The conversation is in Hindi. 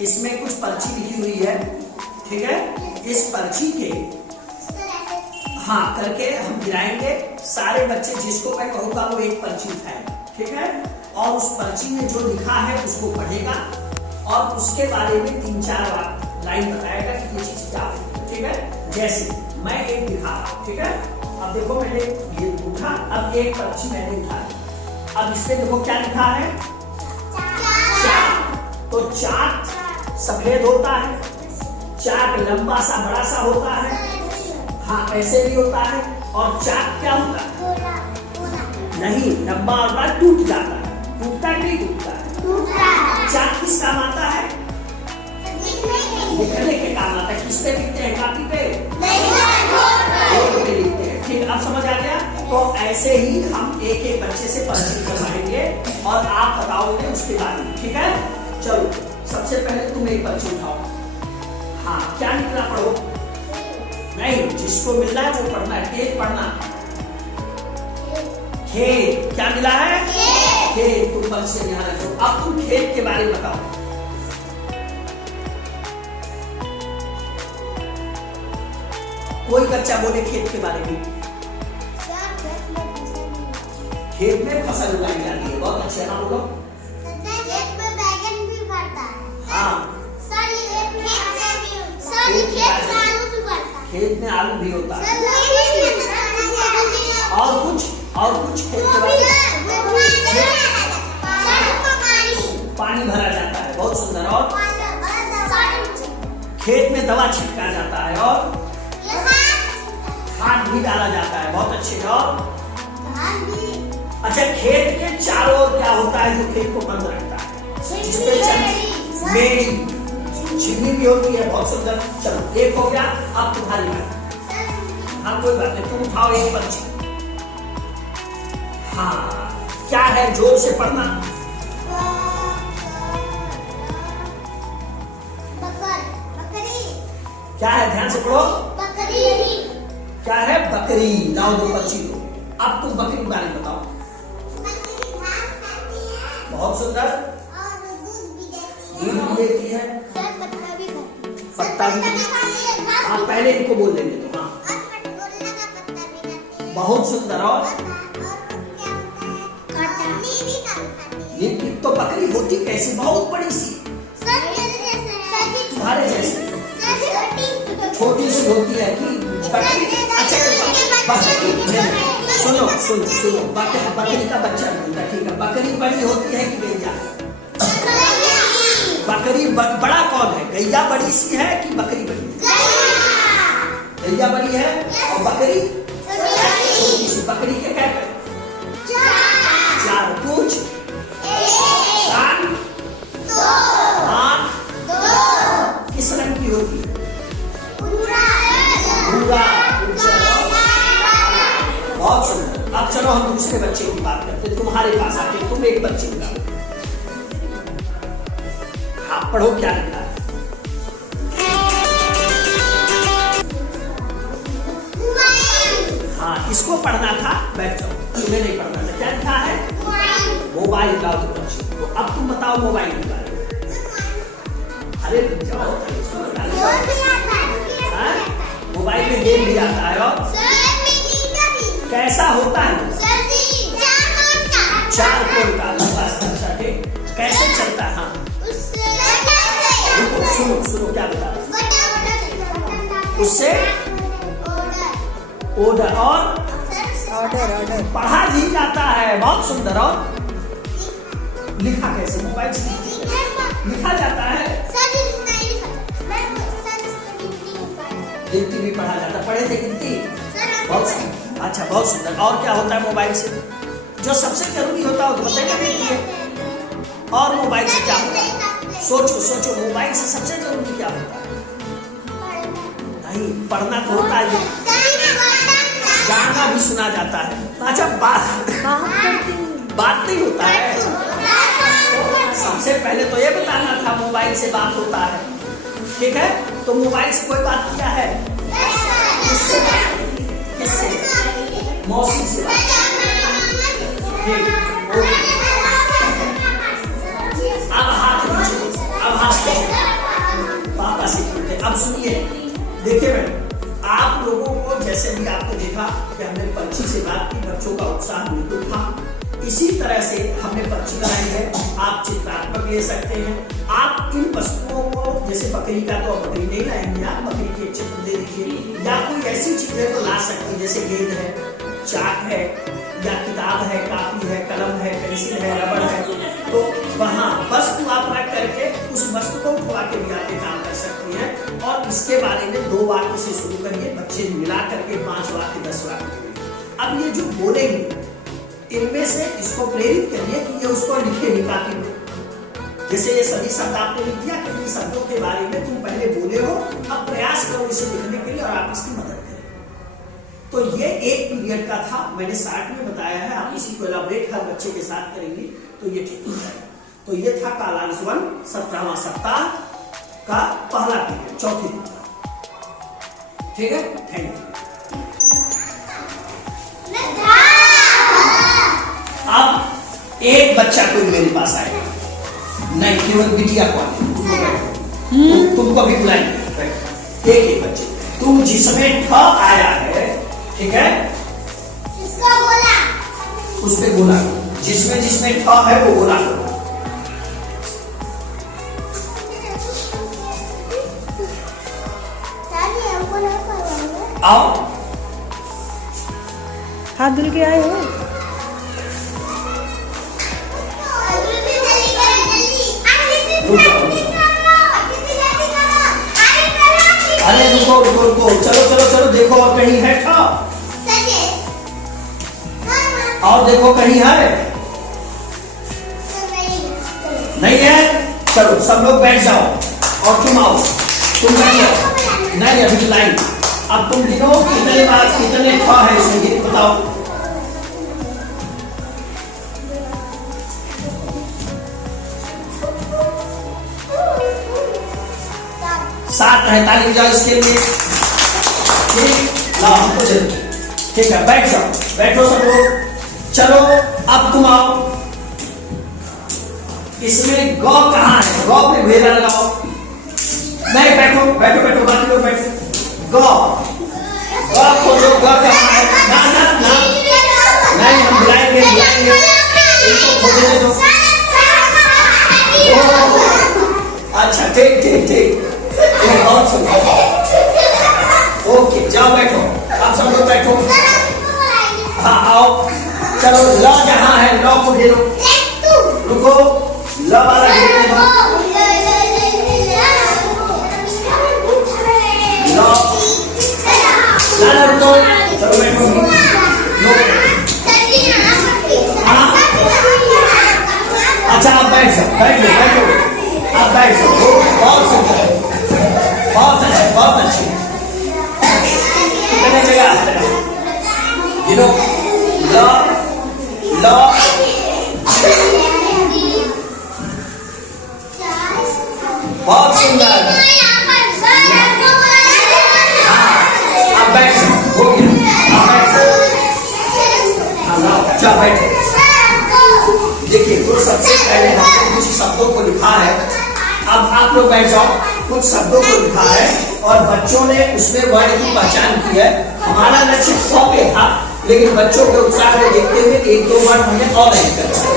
इसमें कुछ पर्ची लिखी हुई है, ठीक है। इस पर्ची के हाँ करके हम गिराएंगे। सारे बच्चे जिसको मैं कहूँगा वो एक पर्ची उठाएगा, ठीक है। और उस पर्ची में जो लिखा है उसको पढ़ेगा और उसके बारे में 3-4 लाइन बताएगा कि ये चीज क्या है, ठीक है। जैसे मैं एक दिखा रहा हूँ, ठीक है। अब देखो मैंने ये उठा, अब एक पर्ची मैंने उठाई। अब इसमें देखो क्या लिखा है, चाक। तो चाक सफेद होता है, चाक लंबा सा बड़ा सा होता है, हाँ ऐसे भी होता है। और चाक क्या होता है, नहीं लंबा और बड़ा टूट जाता है, टूटता है नहीं टूटता है। चाक किस काम आता है, लिखने के काम आता है। किस पे लिखते हैं, कापी पे लिखते हैं, ठीक। अब समझ आ गया। तो ऐसे ही हम एक एक बच्चे से पर्ची करवाएंगे और आप बताओगे उसके बारे में, ठीक है। चलो सबसे पहले तुम एक पर्ची उठाओ। हाँ क्या निकला, पढ़ो। नहीं, जिसको मिल रहा है वो पढ़ना है। खेत पढ़ना, खेत क्या मिला है, खेत। तुम पर्ची यहाँ रखो। अब तुम खेत के बारे में बताओ। कोई बच्चा बोले खेत के बारे में। खेत में फसल उगाई जाती है, बहुत अच्छे ना बोलो। खेत में बैगन भी बढ़ता है। हाँ खेत में आलू भी होता है। और कुछ खेत के बारे में पानी भरा जाता है, बहुत सुंदर। और खेत में दवा छिड़का जाता है और खाद भी डाला जाता है, बहुत अच्छे। और अच्छा, खेत के चारों ओर क्या होता है जो खेत को बंद रखता है, जिसपे मेड़ी छिन्नी भी होती है, बहुत सुंदर। चलो एक हो गया, अब तुम्हारी बात। हाँ कोई बात नहीं, तुम उठाओ एक पर्ची। हाँ क्या है, जोर से पढ़ना। क्या है, ध्यान से पढ़ो। क्या है, बकरी। लाओ दो पर्ची को। अब तुम बकरी के बारे में बताओ। बहुत सुंदर, दूध भी देती है, पत्ता भी। हाँ पहले इनको बोल देंगे तो। हाँ बहुत सुंदर। और ये तो बकरी होती कैसी, बहुत बड़ी सी, तुम्हारे जैसी छोटी सी होती है कि बकरी। अच्छा सुनो, बकरी का बच्चा बोलता है, ठीक है। बकरी बड़ी होती है कि गैया? बकरी बड़ा कौन है, गैया बड़ी सी है कि बकरी बड़ी है? गैया बड़ी है और बकरी छोटी सी। बकरी के क्या है, 4 पूंछ, कान, आँख, किस रंग की होती है? भूरा। बहुत सुंदर। अब चलो हम दूसरे बच्चे की बात करते हैं। तुम्हारे पास आके तुम एक बच्चे का, हाँ पढ़ो क्या लिखा है। हाँ इसको पढ़ना था, बैठ जाओ, तुम्हें नहीं पढ़ना था। क्या लिखा है, मोबाइल का बच्चे। तो अब तुम बताओ मोबाइल के बारे में। अरे जाओ, मोबाइल में गेम भी आता है। और कैसा होता है, 4 कोण का लंबा सा, ठीक। कैसे चलता है, हाँ सुनो क्या बता रहा, उससे ऑर्डर पढ़ा भी जाता है, बहुत सुंदर। और लिखा कैसे, मोबाइल से लिखा जाता है, गिनती भी पढ़ा जाता है। पढ़े थे गिनती, बहुत सुंदर। अच्छा बहुत सुंदर। और क्या होता है मोबाइल से, जो सबसे जरूरी होता है वो बताइए। और मोबाइल से क्या होता है, सोचो मोबाइल से सबसे जरूरी क्या होता है? नहीं, पढ़ना तो होता है, गाना भी सुना जाता है। अच्छा बात नहीं होता है। सबसे पहले तो ये बताना था मोबाइल से बात होता है, ठीक है। तो मोबाइल से कोई बात किया है, किससे, मौसी से बात। अब हाथ अब सुनिए, देखिए मैडम, आप लोगों को जैसे भी आपने देखा कि हमने पर्ची से बात की, बच्चों का उत्साह बिल्कुल था। इसी तरह से हमने पर्ची कराई है, आप चित्रात्मक ले सकते हैं। आप इन वस्तुओं को, जैसे बकरी का तो बकरी नहीं लाएंगे आप, बकरी के चित्र दे दीजिए, या कोई ऐसी चीजें तो ला सकते हैं जैसे गेंद है, चाक है, या किताब है, कापी है, कलम है, पेंसिल है, रबड़ है, तो वहाँ वस्तु आप रख करके उस वस्तु को उठवा के भी आप काम कर सकती हैं। और इसके बारे में 2 वाक्य से शुरू करिए, बच्चे मिला करके 5 वाक्य 10 वाक्य। अब ये जो बोलेंगे इनमें से इसको प्रेरित करिए कि ये उसको लिखे भी कापी में। जैसे ये सभी शब्द आपने लिख दिया कि इन शब्दों के बारे में तुम पहले बोले हो, अब प्रयास करो इसे लिखने के लिए और आप इसकी मदद करें। तो ये 1 पीरियड का था, मैंने 60 में बताया है, आप इसी को एलाबोरेट हर बच्चे के साथ करेंगे तो ये ठीक हो जाएगा। तो ये था कालांश 1 17वां सप्ताह का पहला पीरियड, चौथी दिन का। ठीक है, थैंक यू। अब एक बच्चा कोई मेरे पास आएगा, नहीं केवल बिटिया को तुमको भी बुलाएंगे, एक बच्चे, तुम जिसमें ठ आया है, ठीक है, उस पे गोला, जिसमें ठ है वो गोला करो। आओ, हाथ धुल के आए हो? अरे रुको रुको रुको, चलो चलो चलो, देखो और कहीं है ठा, और देखो कहीं है, नहीं है, चलो सब लोग बैठ जाओ और तुम आओ, तुम नहीं आओ, नहीं अभी लाइन। अब तुम गिनो कितने बार कितने ठा है इसमें, गिन बताओ। 7 है, ताली बजाओ इसके लिए। ठीक, लाओ हमको दे दो। ठीक है, बैठ जाओ, बैठो सब लोग। चलो अब तुम आओ, इसमें गौ कहाँ है, गौ पे घेरा लगाओ। नहीं, बैठो बैठो बैठो, बाकी लोग बैठो। गौ, गौ खोजो, गौ कहाँ है? ना ना ना, नहीं हम बुलाएंगे बुलाएंगे, इनको खोजने दो। अच्छा ठीक ठीक ठीक, बहुत सुंदर। ओके, जाओ बैठो, आप सब लोग बैठो। हाँ आओ, चलो ल जहाँ है ल को घेरो, रुको, ल वाला घेरने दो। ल रुको, चलो बैठो। हाँ, अच्छा आप बैठ जाओ, बैठो बैठो, आप बैठ जाओ। बहुत सुंदर, बहुत अच्छे, बहुत अच्छे। कितने जगह गिनो, ल ल, बहुत सुंदर। हाँ, आप बैठ जाओ, हो गया, आप बैठ जाओ। हाँ, जाओ बैठो। देखिए, तो सबसे पहले हमने कुछ शब्दों को लिखा है, अब आप लोग बैठ जाओ। कुछ शब्दों को लिखा है और बच्चों ने उसमें वर्ड की पहचान की है। हमारा लक्ष्य 100 पे था, लेकिन बच्चों के उत्साह को देखते हुए 1-2 वर्ड हमने और ऐड कर दिया।